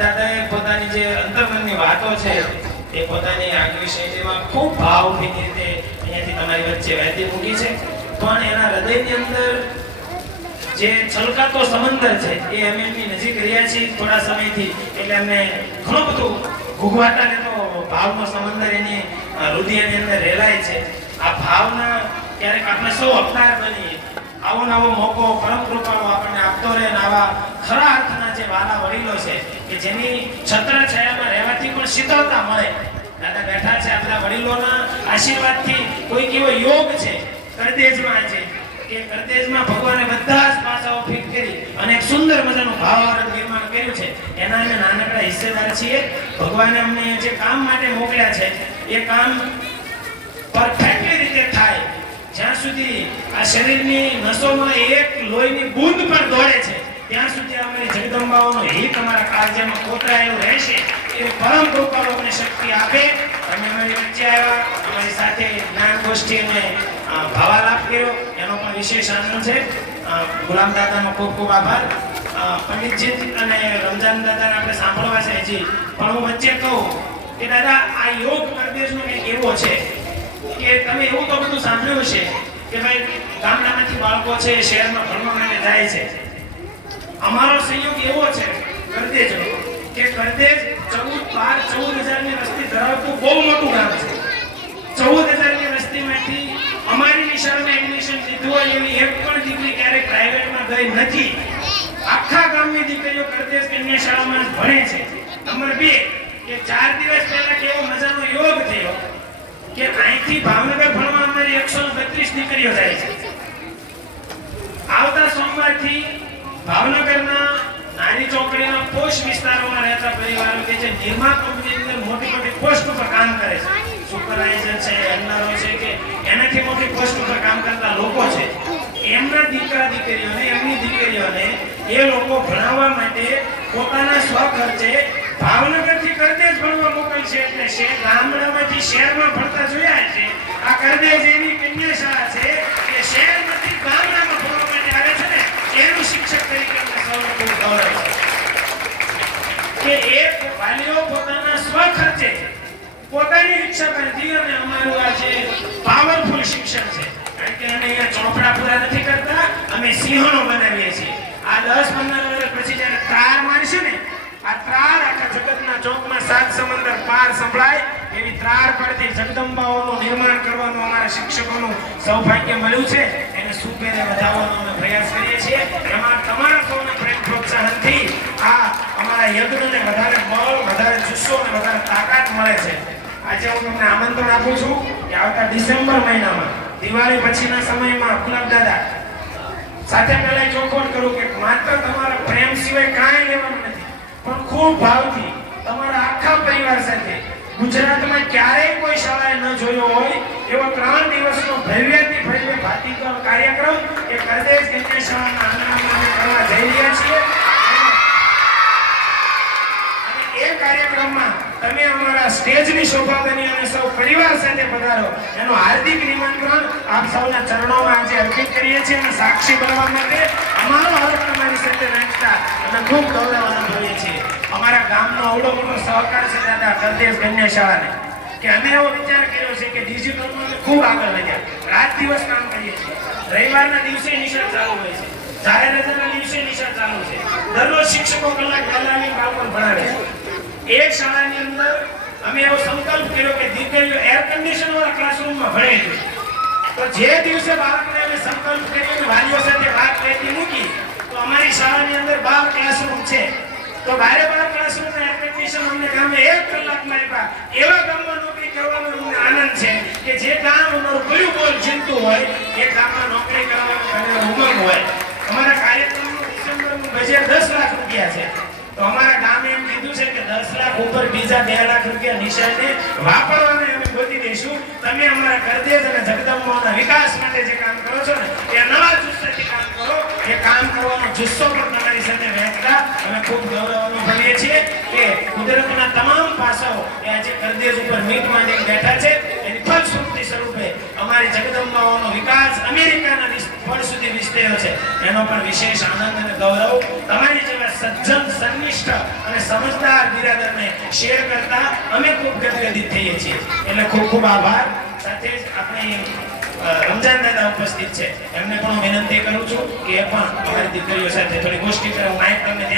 દાદાએ પોતાની જે અંતર્મનની વાતો છે એ પોતાની આગવી શૈલીમાં ખૂબ ભાવભીન રીતે અહીંયાથી તમારી વચ્ચે વહેતી મૂકી છે, પણ એના હૃદયની અંદર જે છલકાતો સમંદર છે એ અમે એમની નજીક રહ્યા છીએ થોડા સમયથી, એટલે અમને ઘણું બધું ભૂગવાટાને તો ભાવનો સમંદર એની હૃદયની અંદર રેલાય છે. આ ભાવના ક્યારેક આપણે સૌ અવતાર બનીએ, આવો નવો મોકો પરમ કૃપાનો આપણને આપતો રહે, અને આવા ખરા અર્થના જે વાલા વડીલો છે કે જેની છત્ર છાયામાં રહેવાથી પણ શીતળતા મળે. દાદા બેઠા છે, આપણા વડીલોના આશીર્વાદથી કોઈક એવો યોગ છે કરદેજમાં છે કે કરદેજમાં ભગવાને બધા જ પાસાઓ ફિટ કરી અને એક સુંદર મજાનું ભાવાત્મક નિર્માણ કર્યું છે. એના અમે નાનકડા હિસ્સેદાર છીએ. ભગવાને અમને જે કામ માટે મોકલ્યા છે એ કામ પરફેક્ટલી રીતે થાય, જ્યાં સુધી આ શરીરની નસોમાં એક લોહીની બૂંદ પણ દોડે છે ત્યાં સુધી અમારી જગદંબાઓનો હિત અમારા કાળજામાં કોતરાયેલું રહેશે. એ પરમ કૃપાળુ અમને શક્તિ આપે. અને અમારી વચ્ચે આવ્યા, અમારી સાથે જ્ઞાન ગોષ્ઠી અને ભાવાલાપ કર્યો, એનો પણ વિશેષ આનંદ છે. ગુલામ દાદાનો ખૂબ ખૂબ આભાર. પંડિતજી અને રમજાન દાદાને આપણે સાંભળવા છે હજી, પણ હું વચ્ચે કહું કે દાદા આ યોગ કરદેશનો કંઈક એવો છે કે તમે એવું તો બધું સાંભળ્યું છે કે ભાઈ ગામડામાંથી બાળકો છે શહેરમાં ભણવા માટે જાય છે. અમારો સંયોગ એવો છે કરદેજનો કે કરદેજ 14,000 ની વસ્તી ધરાવતું બહુ મોટું ગામ છે. 14,000 ની વસ્તીમાંથી અમારી નિશાળમાં એડમિશન લીધું હોય એવી એક પણ દીકરી ક્યારેય પ્રાઇવેટમાં ગઈ નથી. આખા ગામની દીકરીઓ કરદેજ કન્યા શાળામાં ભણે છે. નંબર 2 કે 4 દિવસ પહેલા કેવો મજાનો યોગ થયો કે અહીંથી ભાવનગર ભણવા અમારી 132 દીકરીઓ જાય છે. આવતા સોમવારથી ભાવનગરના નાની ચોકડીના પોસ્ટ વિસ્તારોમાં રહેતા પરિવારો કે જે નિર્મા કંપનીની અંદર મોટી મોટી પોસ્ટ ઉપર કામ કરે છે, સુપરવાઇઝર છે, એમનારો છે કે એનાથી મોટી પોસ્ટ ઉપર કામ કરતા લોકો છે, એમના દીકરા દીકરીઓને એમની દીકરીઓને એ લોકો ભણાવવા માટે પોતાના સ્વખર્ચે ભાવનગરથી કરદેજ ભણવા મોકલશે. એટલે ગામડામાંથી શહેરમાં ભણતા જોયા છે. આ કરદેજ એવી કન્યા શાળા છે કે શહેરમાંથી ગામડામાં ભણવા માટે આવે છે ને, એનું શિક્ષક તરીકે અમને સૌને ખૂબ ગૌરવ છે કે એક વાલીઓ પોતાના સ્વખર્ચે પોતાની રિક્ષા બાંધી અને અમારું આ જે પાવરફુલ શિક્ષણ છે, કારણ કે અમે અહીંયા ચોપડા પૂરા નથી કરતા, અમે સિંહણો બનાવીએ છીએ. આ 10-15 વર્ષ પછી જ્યારે ત્રાર મારશે ને, આ ત્રાર આખા જગતના ચોકમાં 7 સમંદર પાર સંભળાય એવી ત્રાર પડતી જગદંબાઓનું નિર્માણ કરવાનું અમારા શિક્ષકોનું સૌભાગ્ય મળ્યું છે. એને સુપેરે વધારવાનો અમે પ્રયાસ કરીએ છીએ. એમાં તમારા સૌના પ્રેમ પ્રોત્સાહનથી આ અમારા યજ્ઞને વધારે બળ, વધારે જુસ્સો અને વધારે તાકાત મળે છે. આજે હું તમને આમંત્રણ આપું છું કે આવતા ડિસેમ્બર મહિનામાં દિવાળી પછીના સમયમાં ગુલાબ દાદા સાથે પહેલા ચોખવટ કરું કે માત્ર તમારા પ્રેમ સિવાય કાંઈ લેવાનું નથી, પણ ખૂબ ભાવથી તમારા આખા પરિવાર સાથે ગુજરાતમાં ક્યારેય કોઈ શાળાએ ન જોયો હોય એવો 3 દિવસનો ભવ્યથી ભવ્ય ભાતીગળ કાર્યક્રમ એ કરદેજ કન્યા શાળાના આંગણમાં કરવા જઈ રહ્યા છીએ. અને એ કાર્યક્રમમાં તમે અમારા સ્ટેજની શોભા બની અને સૌ પરિવાર સાથે પધારો એનો હાર્દિક નિમંત્રણ આપ સૌના ચરણોમાં આજે અર્પિત કરીએ છીએ. અને સાક્ષી બનવા માટે અમારો હરખ તમારી સાથે વહેંચતા અમે ખૂબ ગૌરવ અનુભવીએ છીએ. અમારા ગામનો અવડો મોટો સહકાર છે દાદા કરદેજ કન્યા શાળાને કે અમે એવો વિચાર કર્યો છે કે ડિજિટલમાં અમે ખૂબ આગળ વધ્યા. રાત દિવસ કામ કરીએ છીએ. રવિવારના દિવસે નિશાળ ચાલુ હોય છે, જાહેર રજાના દિવસે નિશાળ ચાલુ છે. દરરોજ શિક્ષકો કલાક પહેલાની બાળકોને ભણાવે છે. એ શાળાની અંદર અમે એવો સંકલ્પ કર્યો કે દીકરીઓ એર કન્ડિશન વાળા ક્લાસરૂમમાં ભણે છે. તો જે દિવસે બાળકને અમે સંકલ્પ કરીને વાલીઓ સાથે વાત કરી મૂકી તો અમારી શાળાની અંદર 12 ક્લાસરૂમ છે. તો 12 ક્લાસરૂમના એર કન્ડિશન અમને ગામે 1 કલાકમાં આપ્યા. એવા ગામમાં નોકરી કરવાનો અમને આનંદ છે કે જે ગામ અમારું કયું બોલ જીતતું હોય એ ગામમાં નોકરી કરવાનો ઉમંગ હોય. અમારા કાર્યક્રમનું ડિસેમ્બરનું બજેટ 10 લાખ રૂપિયા છે. તો અમારા ગામે એમ કીધું છે કે 10 લાખ ઉપર બીજા 2 લાખ રૂપિયા નિશાળને વાપરવાને અમે ગોતી દઈશું. તમે અમારા કરદેજ અને જગદંબાના વિકાસ માટે જે કામ કરો છો ને એ નવા જુસ્સાથી કામ કરો. એ કામ કરવાનો જુસ્સો પણ તમારી સાથે વહેંચતા અમે ખૂબ ગૌરવ અનુભવીએ છીએ કે કુદરતના તમામ પાસાઓ એ આજે કરદેજ ઉપર મીટ માંડીને બેઠા છે. એની ફલશ્રુતિ સ્વરૂપે અમારી જગદંબાઓનો વિકાસ અમેરિકાના ફળ સુધી વિસ્તર્યો છે એનો પણ વિશેષ આનંદ અને ગૌરવ તમારી જેવા સજ્જન સંનિષ્ઠ અને સમજદાર બિરાદરને શેર કરતા અમે ખૂબ ગદગદિત થઈએ છીએ એટલે ખૂબ ખૂબ આભાર સાથે જ આપણે રમજાન દાદા ઉપસ્થિત છે એમને પણ હું વિનંતી કરું છું કે એ પણ અમારી દીકરીઓ સાથે થોડી ગોષ્ઠી કરે હું માઇક તમને